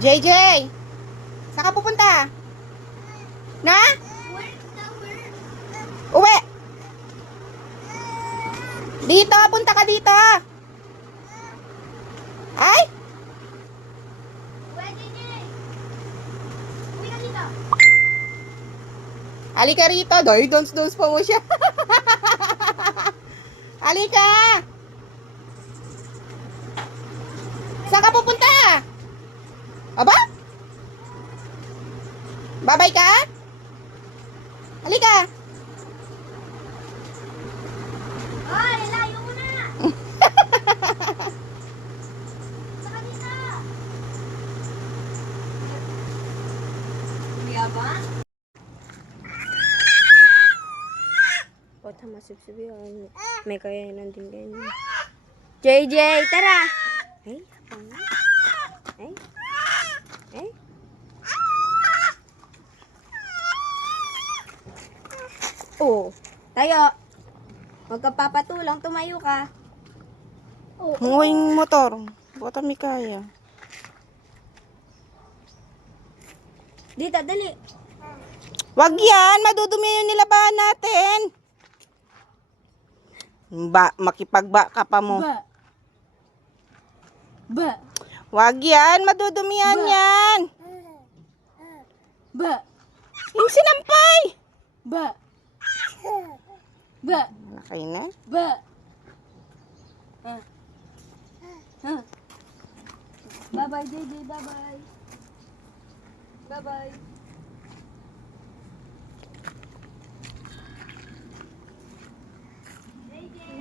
JJ! Saan ka pupunta? Na? Uwi! Dito! Punta ka dito! Ay! Halika rito. Doy, dons dons pa mo siya. Halika! Saan ka pupunta? Aba? Babay ka? Halika! Ay, layo mo na! Saka dito! Yabang? Bata masipsipi yun. May kayainan din ganyan. JJ, tara! Ay. Ay. Ay. Oh, tayo. Huwag ka papatulong, tumayo ka. Nguwing motor. Bata may kaya. Dito, dali. Wag yan. Madudumi yung nilabahan natin. Ba, makipagba ka pa mo. Ba. Ba. Wag yan. Madudumihan Ba. yan. Ba. Yung sinampay. Ba. Ba. Malakay na. Ba. Ah. Ah. Bye-bye, JJ. Bye-bye. Bye-bye.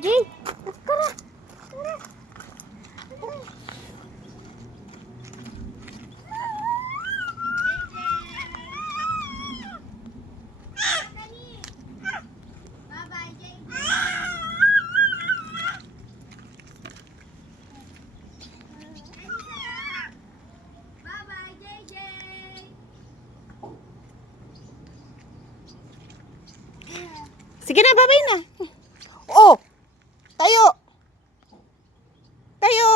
Jay, tara. Tara. Bye-bye, JJ! Bye-bye, JJ! Sige na, babay na. Oh! Tayo! Tayo!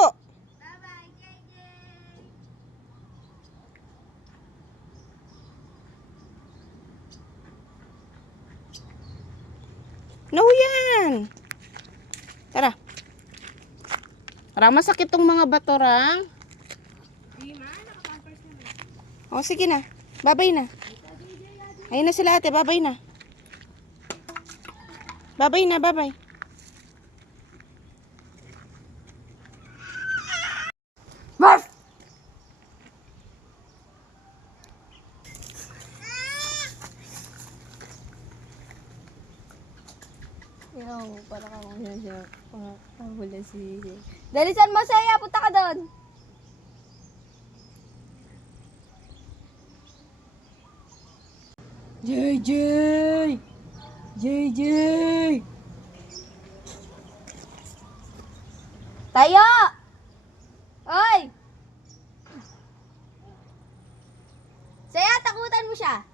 No yan! Tara. Parang masakit tong mga batorang. O, sige na. Babay na. Ayun na sila ate. Babay na. Babay na, babay. Marf! Yo, para ka kung siya siya. Pangahula si... Dalisan mo saya, punta ka doon. JJ! JJ! Tayo! Oy! Saya, takutan mo siya.